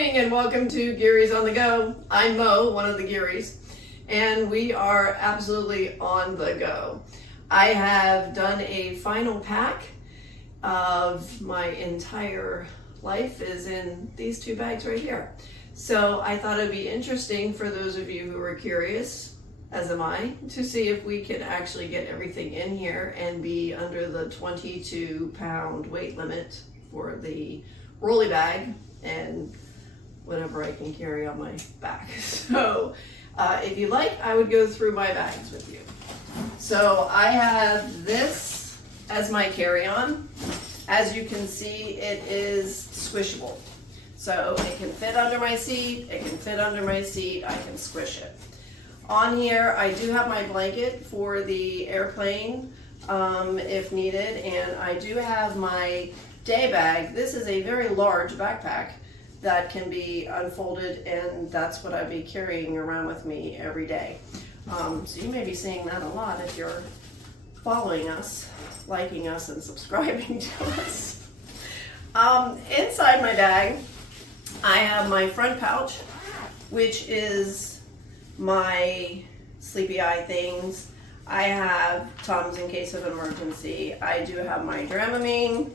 morning and welcome to Geary's on the Go. I'm Mo, one of the Gearys, and we are absolutely on the go. I have done a final pack of my entire life is in these two bags right here. So I thought it'd be interesting for those of you who are curious, as am I, to see if we can actually get everything in here and be under the 22-pound weight limit for the rolly bag and whatever I can carry on my back. So if you like, I would go through my bags with you. So I have this as my carry-on. As you can see, it is squishable. So it can fit under my seat, it can fit under my seat, I can squish it. On here, I do have my blanket for the airplane if needed, and I do have my day bag. This is a very large backpack that can be unfolded, and that's what I'd be carrying around with me every day. So you may be seeing that a lot if you're following us, liking us, and subscribing to us. Inside my bag, I have my front pouch, which is my sleepy eye things. I have Tums in case of emergency. I do have my Dramamine,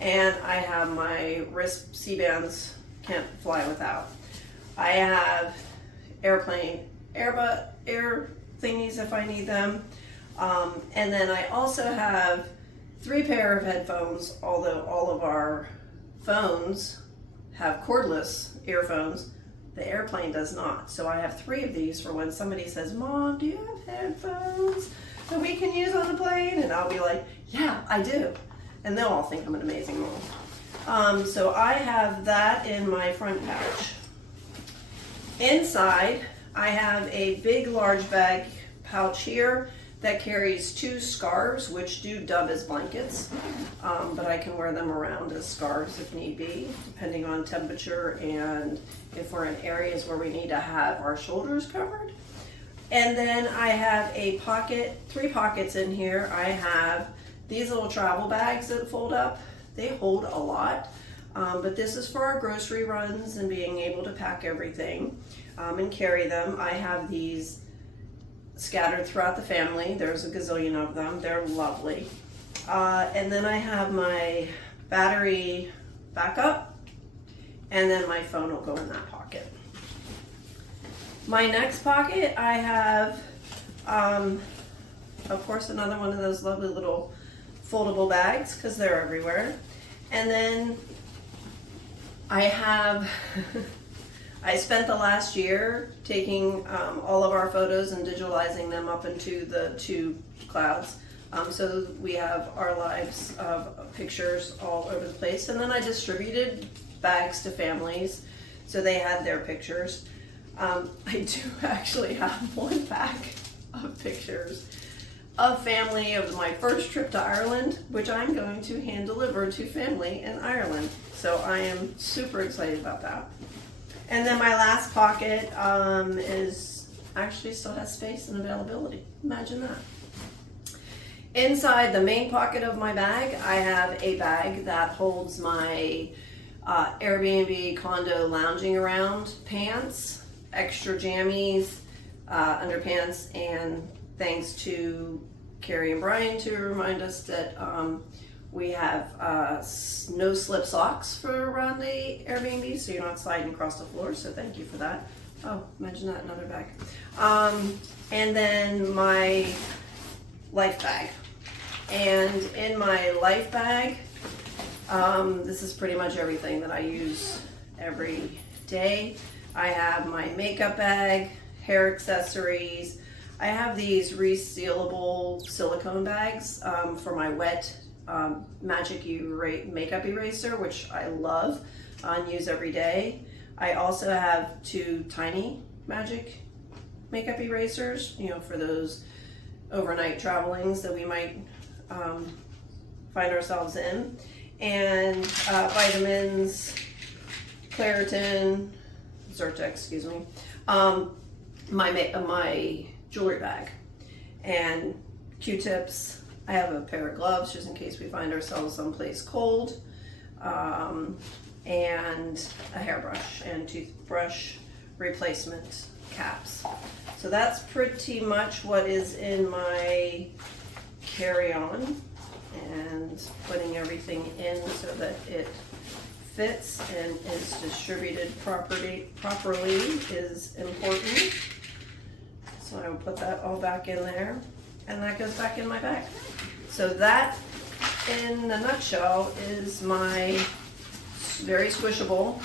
and I have my wrist C-bands, can't fly without. I have air thingies if I need them. And then I also have 3 pair of headphones, although all of our phones have cordless earphones. The airplane does not. So I have 3 of these for when somebody says, "Mom, do you have headphones that we can use on the plane?" And I'll be like, "Yeah, I do." And they'll all think I'm an amazing mom. So I have that in my front pouch. Inside, I have a big, large bag pouch here that carries 2 scarves, which do dub as blankets, but I can wear them around as scarves if need be, depending on temperature and if we're in areas where we need to have our shoulders covered. And then I have a pocket, 3 pockets in here. I have these little travel bags that fold up. They hold a lot, but this is for our grocery runs and being able to pack everything and carry them. I have these scattered throughout the family. There's a gazillion of them. They're lovely. And then I have my battery backup, and then my phone will go in that pocket. My next pocket, I have, of course, another one of those lovely little foldable bags because they're everywhere. And then I have I spent the last year taking all of our photos and digitalizing them up into the 2 clouds. So we have our lives of pictures all over the place. And then I distributed bags to families so they had their pictures. I do actually have 1 bag of pictures of family of my first trip to Ireland, which I'm going to hand deliver to family in Ireland. So I am super excited about that. And then my last pocket is actually still has space and availability. Imagine that. Inside the main pocket of my bag, I have a bag that holds my Airbnb condo lounging around pants, extra jammies, underpants, and thanks to Carrie and Brian to remind us that we have no slip socks for around the Airbnb, so you're not sliding across the floor, so thank you for that. Oh, imagine that, another bag. And then my life bag. And in my life bag, this is pretty much everything that I use every day. I have my makeup bag, hair accessories. I have these resealable silicone bags for my wet Magic makeup eraser, which I love and use every day. I also have 2 tiny Magic makeup erasers, for those overnight travelings that we might find ourselves in. And vitamins, Claritin, Zyrtec, excuse me. My jewelry bag and Q-tips. I have a pair of gloves just in case we find ourselves someplace cold. and a hairbrush and toothbrush replacement caps. So that's pretty much what is in my carry-on, and putting everything in so that it fits and is distributed properly is important. So I will put that all back in there, and that goes back in my bag. So that, in a nutshell, is my very squishable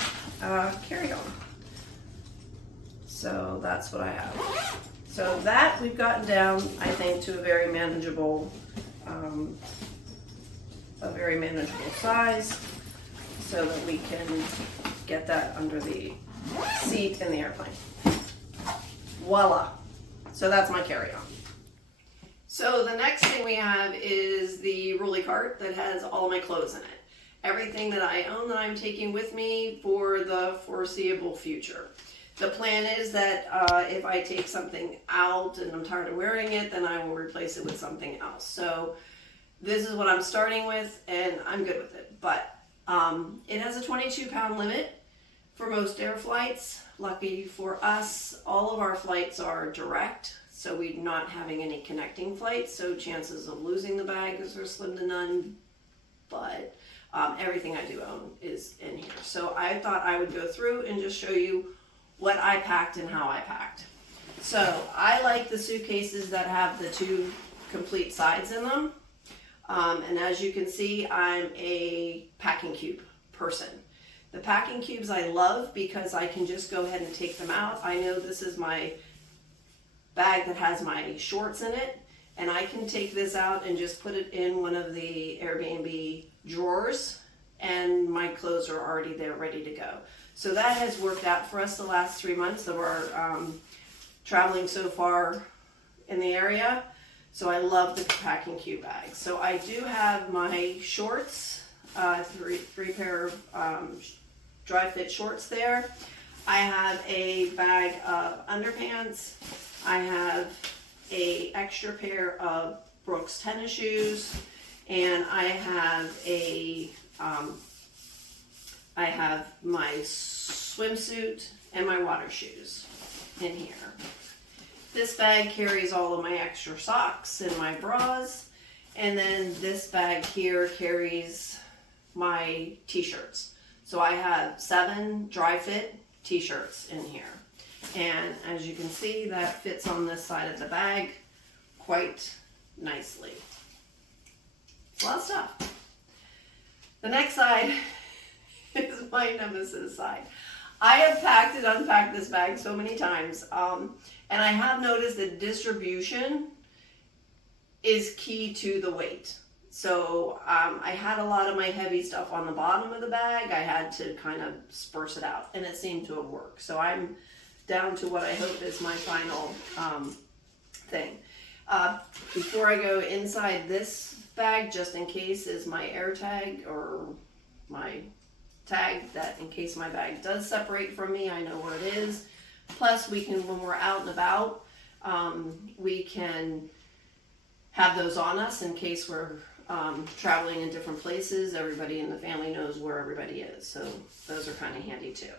carry-on. So that's what I have. So that we've gotten down, I think, to a very manageable size, so that we can get that under the seat in the airplane. Voila. So that's my carry-on. So the next thing we have is the rolly cart that has all my clothes in it. Everything that I own that I'm taking with me for the foreseeable future. The plan is that if I take something out and I'm tired of wearing it, then I will replace it with something else. So this is what I'm starting with, and I'm good with it. But it has a 22-pound limit for most air flights. Lucky for us, all of our flights are direct, so we're not having any connecting flights, so chances of losing the bag are slim to none. But everything I do own is in here. So I thought I would go through and just show you what I packed and how I packed. So I like the suitcases that have the two complete sides in them. And as you can see, I'm a packing cube person. The packing cubes I love because I can just go ahead and take them out. I know this is my bag that has my shorts in it, and I can take this out and just put it in one of the Airbnb drawers, and my clothes are already there ready to go. So that has worked out for us the last 3 months of our traveling so far in the area. So I love the packing cube bag. So I do have my shorts, three pair of dry fit shorts there. I have a bag of underpants. I have a extra pair of Brooks tennis shoes, and I have my swimsuit and my water shoes in here. This bag carries all of my extra socks and my bras, and then this bag here carries my t-shirts. So I have 7 dry fit t-shirts in here. And as you can see, that fits on this side of the bag quite nicely. It's a lot of stuff. The next side is my nemesis side. I have packed and unpacked this bag so many times, and I have noticed that distribution is key to the weight. So I had a lot of my heavy stuff on the bottom of the bag. I had to kind of disperse it out, and it seemed to have worked. So I'm down to what I hope is my final thing. Before I go inside this bag, just in case, is my air tag or my tag, that in case my bag does separate from me, I know where it is. Plus, we can, when we're out and about, we can have those on us in case we're traveling in different places. Everybody in the family knows where everybody is, so those are kind of handy too.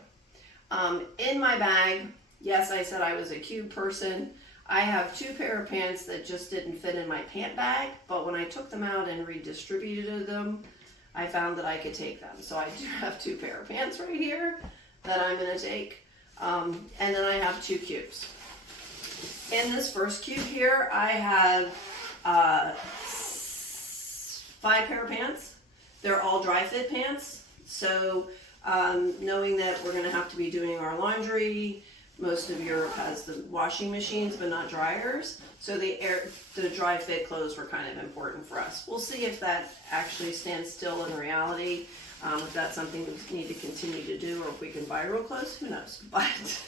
In my bag, yes, I said I was a cube person. I have 2 pair of pants that just didn't fit in my pant bag, but when I took them out and redistributed them, I found that I could take them. So I do have 2 pair of pants right here that I'm going to take. And then I have 2 cubes. In this first cube here, I have 5 pair of pants. They're all dry fit pants. So knowing that we're going to have to be doing our laundry, most of Europe has the washing machines but not dryers. So the dry fit clothes were kind of important for us. We'll see if that actually stands still in reality. If that's something we need to continue to do, or if we can buy real clothes, who knows. But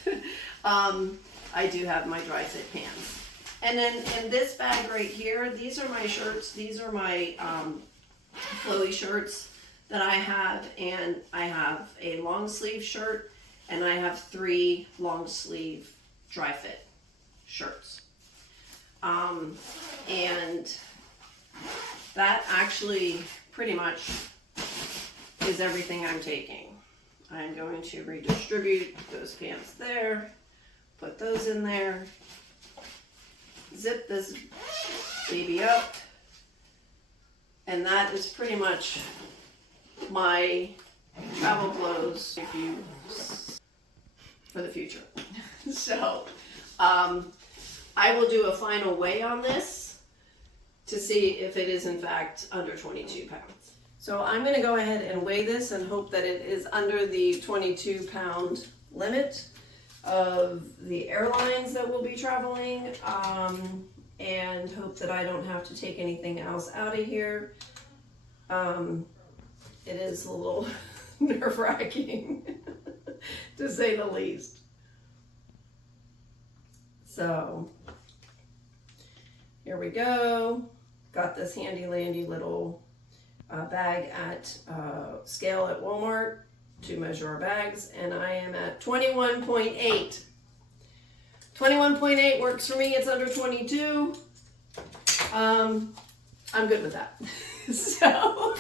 I do have my dry fit pants. And then in this bag right here, these are my shirts. These are my flowy shirts that I have, and I have a long sleeve shirt, and I have 3 long sleeve dry fit shirts. And that actually pretty much is everything I'm taking. I'm going to redistribute those pants there, put those in there, zip this baby up, and that is pretty much my travel clothes for the future. So I will do a final weigh on this to see if it is in fact under 22 pounds. So I'm going to go ahead and weigh this and hope that it is under the 22 pound limit of the airlines that will be traveling, and hope that I don't have to take anything else out of here. It is a little nerve-wracking to say the least. So here we go. Got this handy landy little bag at scale at Walmart to measure our bags, and I am at 21.8. 21.8 works for me. It's under 22. I'm good with that. So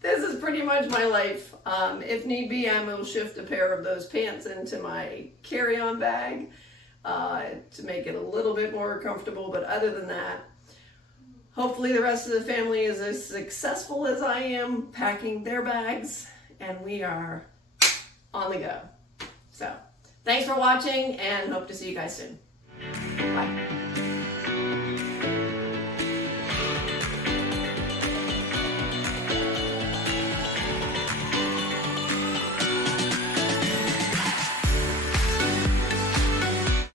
this is pretty much my life. If need be, I will shift a pair of those pants into my carry-on bag to make it a little bit more comfortable. But other than that, hopefully the rest of the family is as successful as I am packing their bags, and we are on the go. So thanks for watching, and hope to see you guys soon.